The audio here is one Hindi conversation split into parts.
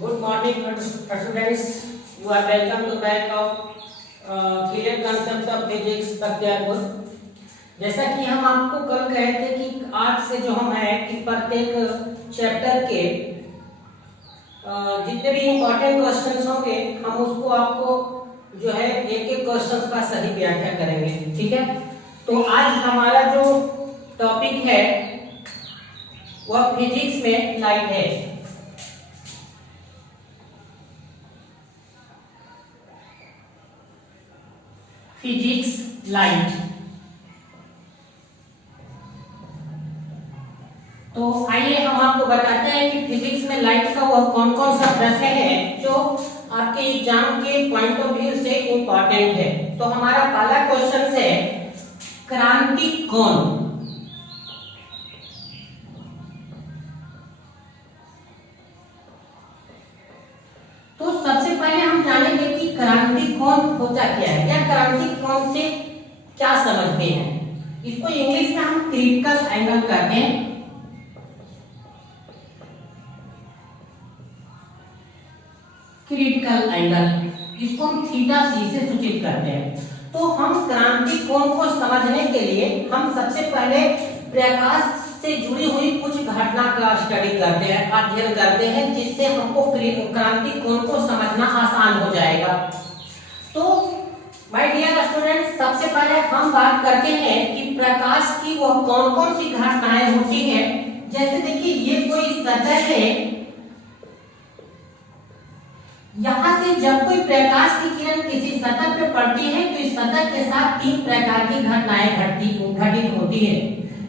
Good morning, students. You are welcome to back of clear concept of physics Bakhtiyarpur. जैसा कि हम आपको कल कहे थे कि आज से जो हम है कि प्रत्येक चैप्टर के जितने भी इम्पोर्टेंट क्वेश्चंस होंगे हम उसको आपको जो है एक एक क्वेश्चंस का सही व्याख्या करेंगे। ठीक है, तो आज हमारा जो टॉपिक है वह फिजिक्स में लाइट है। Physics light. तो आइए हम आपको बताते हैं कि फिजिक्स में लाइट का वह कौन कौन सा प्रश्न है जो आपके एग्जाम के पॉइंट ऑफ व्यू से इंपॉर्टेंट है। तो हमारा पहला क्वेश्चन है क्रांति कौन। तो सबसे पहले हम जानेंगे कि क्रांति कौन होता क्या है या क्रांति कौन से क्या समझते हैं। इसको इंग्लिश में हम क्रिटिकल एंगल कहते हैं। क्रिटिकल एंगल इसको हम थीटा सी से सूचित करते हैं। तो हम क्रांति कोण को समझने के लिए हम सबसे पहले प्रकाश से जुड़ी हुई कुछ घटना का स्टडी करते हैं, अध्ययन करते हैं, जिससे हमको क्रांति कोण को समझना आसान हो जाएगा। तो माय डियर स्टूडेंट्स, सबसे पहले हम बात करते हैं कि प्रकाश की वो कौन कौन सी घटनाएं होती हैं। जैसे देखिए ये कोई सतह है, यहाँ से जब कोई प्रकाश की किरण किसी सतह पे पड़ती है तो इस सतह के साथ तीन प्रकार की घटनाएं घटित होती है।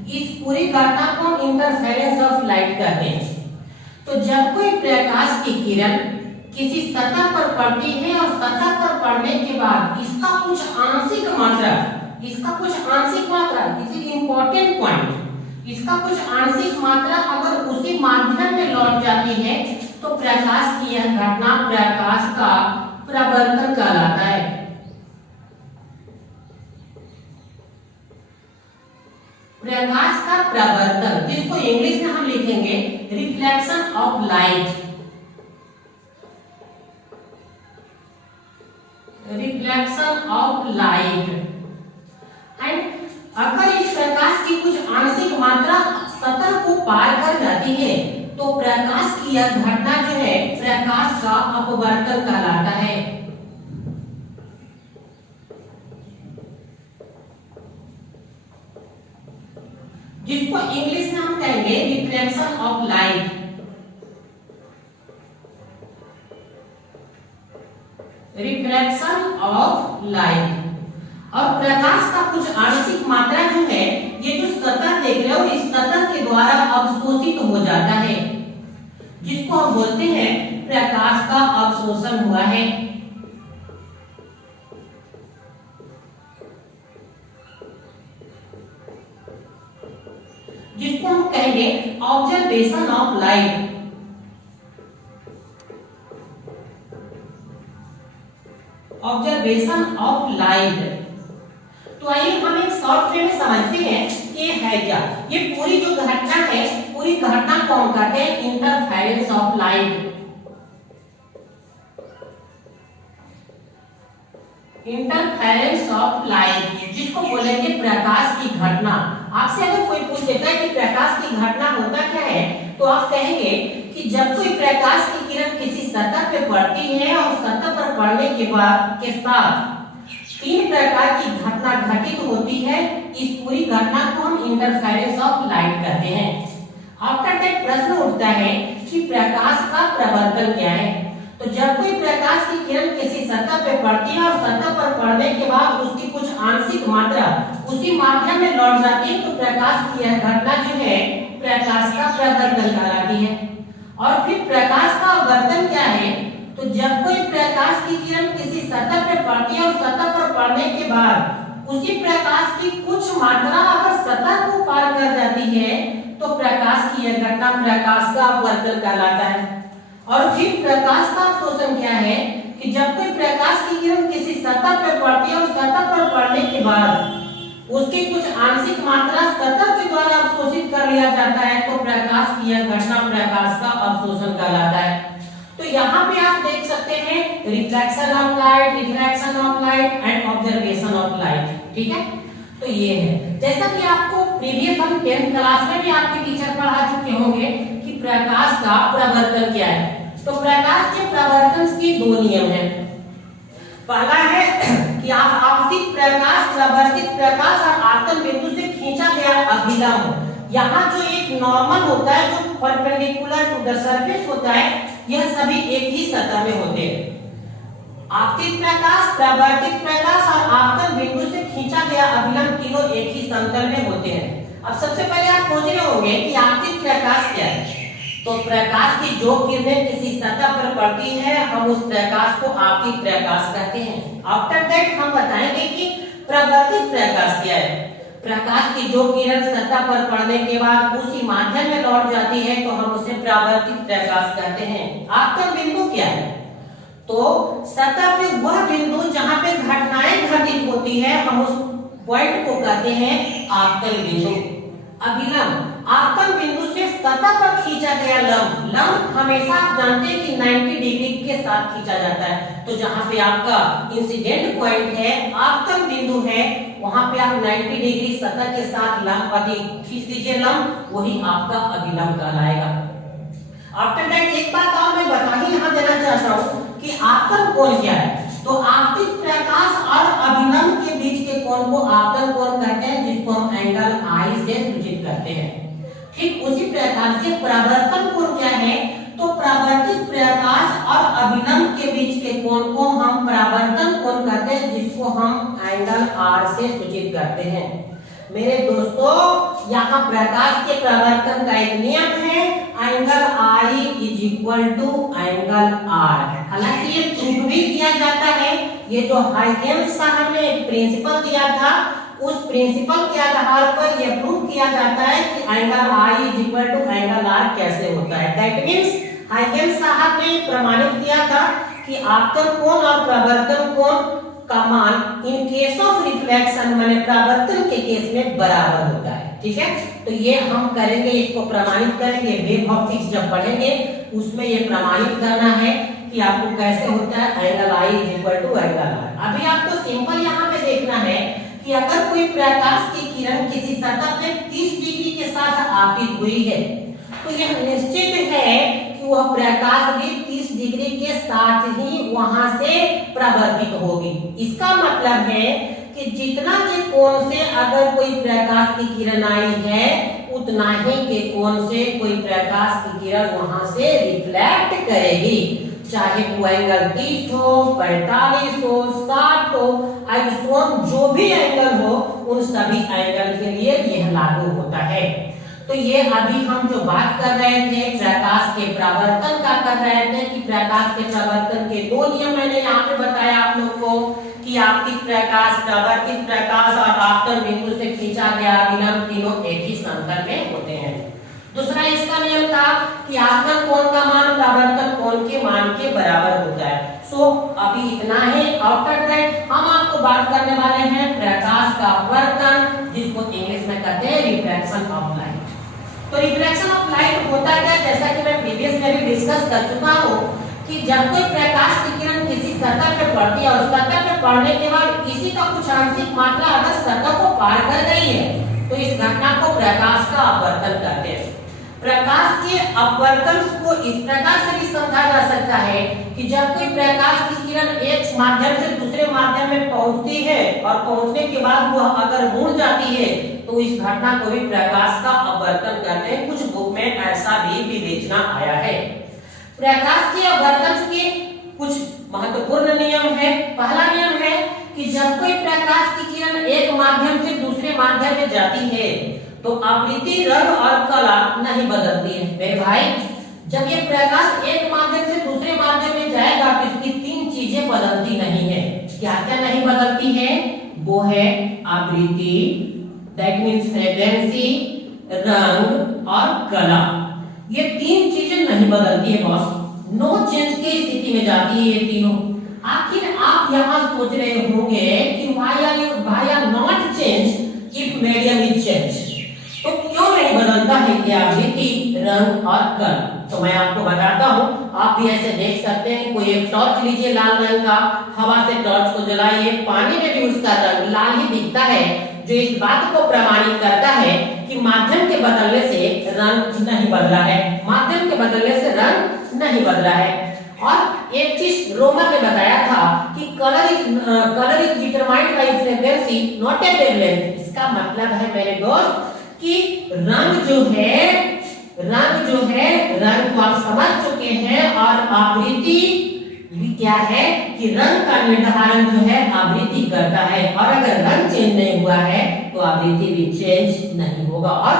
इस पूरी घटना को इंटरफेरेंस ऑफ लाइट कहते हैं। तो जब कोई प्रकाश की किरण किसी सतह पर पड़ती है और सतह पर पड़ने के बाद इसका कुछ आंशिक मात्रा दिस इज इंपॉर्टेंट पॉइंट, इसका कुछ आंशिक मात्रा अगर उसी माध्यम में लौट जाती है तो प्रकाश की यह घटना प्रकाश का प्रवर्तन कहलाता है। प्रकाश का प्रवर्तन, जिसको इंग्लिश में हम लिखेंगे reflection of light. Reflection of light. And अगर इस प्रकाश की कुछ आंशिक मात्रा सतह को पार कर जाती है तो प्रकाश की यह घटना जो है प्रकाश का अपवर्तन कहलाता है। जिसको इंग्लिश में हम कहेंगे reflection of light. Reflection of light. और प्रकाश का कुछ आंशिक मात्रा जो है ये जो सतह देख रहे हो इस सतह के द्वारा अवशोषित हो जाता है, जिसको हम बोलते हैं प्रकाश का अवशोषण हुआ है। जिसको हम कहेंगे observation of light. Observation of light. तो आइए हम एक शॉर्ट वे में समझते हैं कि ये है क्या। ये पूरी जो घटना है पूरी घटना को हम कहते हैं interference of light. Interference of light, जिसको बोलेंगे प्रकाश की घटना। आपसे अगर कोई पूछ लेता है कि प्रकाश की घटना होता क्या है तो आप कहेंगे कि जब कोई प्रकाश की किरण किसी सतह पे पड़ती है और सतह पर पड़ने के बाद के साथ तीन प्रकार की घटना घटित होती है, इस पूरी घटना को हम इंटरफेरेंस ऑफ लाइट कहते हैं। आफ्टर दैट प्रश्न उठता है कि प्रकाश का प्रवर्तन क्या है। तो जब कोई प्रकाश की किरण किसी सतह पे पड़ती है और सतह पर पड़ने के बाद उसकी कुछ आंशिक मात्रा उसी माध्यम में लौट जाती है तो प्रकाश की यह घटना जो है प्रकाश का प्रवर्तन कहलाती है। और फिर प्रकाश का अपवर्तन क्या है, तो जब कोई प्रकाश की किरण किसी सतह पे पड़ती है और सतह पर पड़ने के बाद उसी प्रकाश की कुछ मात्रा अगर सतह को पार कर जाती है तो प्रकाश की यह घटना प्रकाश का अपवर्तन कहलाता है। और फिर प्रकाश का अवशोषण क्या है कि जब कोई प्रकाश की किरण किसी सतह पे पड़ती है और सतह पर पड़ने के बाद उसकी कुछ आंशिक मात्रा सतह के द्वारा अवशोषित कर लिया जाता है तो प्रकाश की यह घटना प्रकाश का अवशोषण कहलाता है। तो यहाँ पे आप देख सकते हैं reflection of light and observation of light, ठीक है। तो ये है, जैसा कि आपको प्रीवियस हम 10th क्लास में भी आपके टीचर पढ़ा चुके होंगे कि प्रकाश का प्रवर्तन क्या है। तो प्रकाश के प्रवर्तन के दो नियम हैं। पहला है कि आप आपतित प्रकाश, प्रवर्तित प्रकाश और आपतन बिंदु से खींचा गया अभिलंब, यहाँ जो एक नॉर्मल होता है जो परपेंडिकुलर टू द सरफेस होता है, यह सभी एक ही सतह में होते हैं। आपतित प्रकाश, प्रवर्तित प्रकाश और आपतन बिंदु से खींचा गया अभिलंब तीनों एक ही समतल में होते हैं। अब सबसे पहले आप सोच रहे होंगे कि आपतित प्रकाश क्या है। तो प्रकाश की जो किरणें किसी सतह पर पड़ती है, हम उस प्रकाश को आपतित प्रकाश कहते हैं। आफ्टर दैट हम बताएंगे कि प्रवर्तित प्रकाश क्या है। प्रकाश की जो किरण सतह पर पड़ने के बाद उसी माध्यम में लौट जाती है, तो हम उसे परावर्तित प्रकाश कहते हैं। आपतन बिंदु क्या है? तो सतह पे वह बिंदु जहां पे घटनाएं घटित होती है, हम उस पॉइंट को कहते हैं आपतन बिंदु। अभिलंब, आपतन बिंदु से सतह पर खींचा गया लंब हमेशा आप जानते हैं कि 90 डिग्री के साथ खींचा जाता है। तो जहां पे आपका इंसिडेंट पॉइंट है, आपतन बिंदु है, वहां पे आप 90 डिग्री सतह के साथ लंब खींच दीजिए लंब, वही आपका अभिलंब कहलाएगा। आफ्टर दैट एक बात और मैं बता ही यहां देना चाहता हूं कि आपतन कोण क्या है। तो आपतित प्रकाश और अभिलंब के बीच के कोण को आपतन कोण कहते हैं, जिसको हम एंगल आई से सूचित करते हैं। ठीक उसी प्रकार से परावर्तन कोण क्या है? तो परावर्तित प्रकाश और अभिलंब के बीच के कोण को हम परावर्तन कोण कहते हैं, जिसको हम एंगल आर से सूचित करते हैं। मेरे दोस्तों, यहाँ प्रकाश के परावर्तन का एक नियम है, angle I is equal to angle R. हालांकि ये प्रूव भी किया जाता है, ये जो हाइजेंस साहब ने एक प्रिंसिपल दिया था, उस प्रिंसिपल के आधार पर यह प्रूव किया जाता है कि angle I is equal to angle R कैसे होता है। दैट मींस हाइजेंस साहब ने प्रमाणित किया था कि आपतन कोण और परावर्तन कोण का मान इन केस ऑफ रिफ्लेक्शन माने परावर्तन के केस में बराबर होता है। ठीक है, तो ये हम करेंगे, इसको प्रमाणित करेंगे। वेव ऑप्टिक्स जब पढ़ेंगे उसमें ये प्रमाणित करना है कि आपको कैसे होता है angle I is equal to angle R. अभी आपको सिंपल यहाँ पे देखना है कि अगर कोई प्रकाश की किरण किसी सतह पे 30 डिग्री के साथ आपतित हुई है, तो यह निश्चित है कि वह प्रकाश भी 30 डिग्री के साथ ही वहां से परावर्तित होगी। इसका मतलब है कि जितना के कोण से अगर कोई प्रकाश की किरण आई है, उतना ही के कोण से कोई प्रकाश की किरण वहां से रिफ्लेक्ट करेगी, चाहे वो एंगल 30 हो, 45 हो, 60 हो, जो भी एंगल हो, उन सभी एंगल के लिए यह लागू होता है। तो ये अभी हम जो बात कर रहे थे प्रकाश के परावर्तन का कर रहे थे कि प्रकाश के परावर्तन के दो नियम मैंने यहाँ पे बताया आप लोग को कि आपतित प्रकाश, परावर्तित प्रकाश और आपतन बिंदु से खींचा गया अभिलंब तीनों एक ही समतल में होते हैं। दूसरा इसका नियम था कि आपतन कोण का मान परावर्तन कोण के मान के बराबर होता है। सो अभी इतना ही। आफ्टर दैट हम आपको बात करने वाले हैं प्रकाश का अपवर्तन, जिसको इंग्लिश में कहते हैं रिफ्रैक्शन ऑफ लाइट। तो रिफ्रैक्शन ऑफ लाइट होता क्या है? जैसा कि मैं प्रीवियस में भी डिस्कस कर चुका हूँ कि जब कोई प्रकाश की किरण किसी सतह पर पड़ती है और सतह पर पड़ने के बाद इसी का कुछ आंशिक मात्रा अगर सतह को पार कर गई है, तो इस घटना को प्रकाश का अपवर्तन कहते हैं। प्रकाश के अपवर्तन को इस प्रकार से भी समझा जा सकता है कि जब कोई प्रकाश की किरण एक माध्यम से दूसरे माध्यम में पहुंचती है और पहुंचने के बाद वह अगर मुड़ जाती है, तो इस घटना को भी प्रकाश का अपवर्तन कहते हैं। कुछ बुक में ऐसा भी विवेचना आया है। प्रकाश के अपवर्तन के कुछ महत्वपूर्ण नियम है। पहला नियम है कि जब कोई प्रकाश की किरण एक माध्यम से दूसरे माध्यम में जाती है, तो आवृत्ति, रंग और कला नहीं बदलती है। मेरे भाई, जब ये प्रकाश एक माध्यम से दूसरे माध्यम में जाएगा तो इसकी तीन चीजें बदलती नहीं है। क्या क्या नहीं बदलती है? वो है आवृत्ति, दैट मींस फ्रीक्वेंसी, रंग और कला। ये तीन चीजें नहीं बदलती है बॉस, नो चेंज की स्थिति में जाती है ये तीनों। आखिर आप यहाँ सोच रहे होंगे कि why are not changed if medium is changed? तो क्यों नहीं बदलता है ये आवृत्ति, रंग और कला? तो मैं आपको बताता हूँ, आप भी ऐसे देख सकते हैं। कोई एक टॉर्च लीजिए लाल रंग का, हवा से टॉर्च को जलाइए, पानी में भी उसका रंग लाल ही दिखता है, जो इस बात को प्रमाणित करता है कि माध्यम के बदलने से रंग नहीं बदला है, माध्यम के बदलने से रंग नहीं बदला है। और एक चीज रोमर ने बताया था कि colour is determined by frequency not a wavelength. इसका मतलब है मेरे दोस्त कि रंग जो है रंग को आप समझ चुके हैं, और आवृत्ति भी क्या है कि रंग का निर्धारण जो है आवृत्ति करता है, और अगर रंग चेंज नहीं हुआ है तो आवृत्ति भी चेंज नहीं होगा। और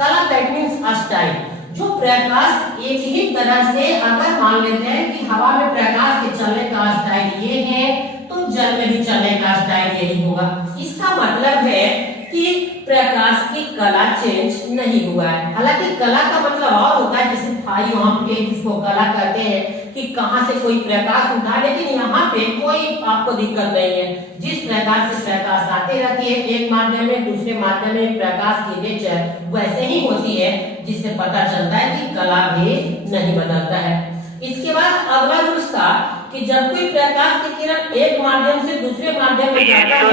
कला दैट मींस स्टाइल, जो प्रकाश एक ही तरह से, अगर मान लेते हैं कि हवा में प्रकाश के चलने का स्टाइल ये है, तो जल में भी चलने का स्टाइल यही होगा। इसका मतलब है कि प्रकाश की कला चेंज नहीं हुआ है। हालांकि कला का मतलब और होता है, जैसे भाई वहां पे जिसको कला कहते हैं कि कहां से कोई प्रकाश उठा, लेकिन यहाँ पे कोई आपको दिक्कत नहीं है। जिस प्रकार से प्रकाश आते रहती है एक माध्यम में दूसरे माध्यम में, प्रकाश की नेचर वैसे ही होती है, जिससे पता चलता है कि कला भी नहीं बदलता है। इसके बाद अगला रूल था कि जब कोई प्रकाश की किरण एक माध्यम से दूसरे माध्यम में जाता है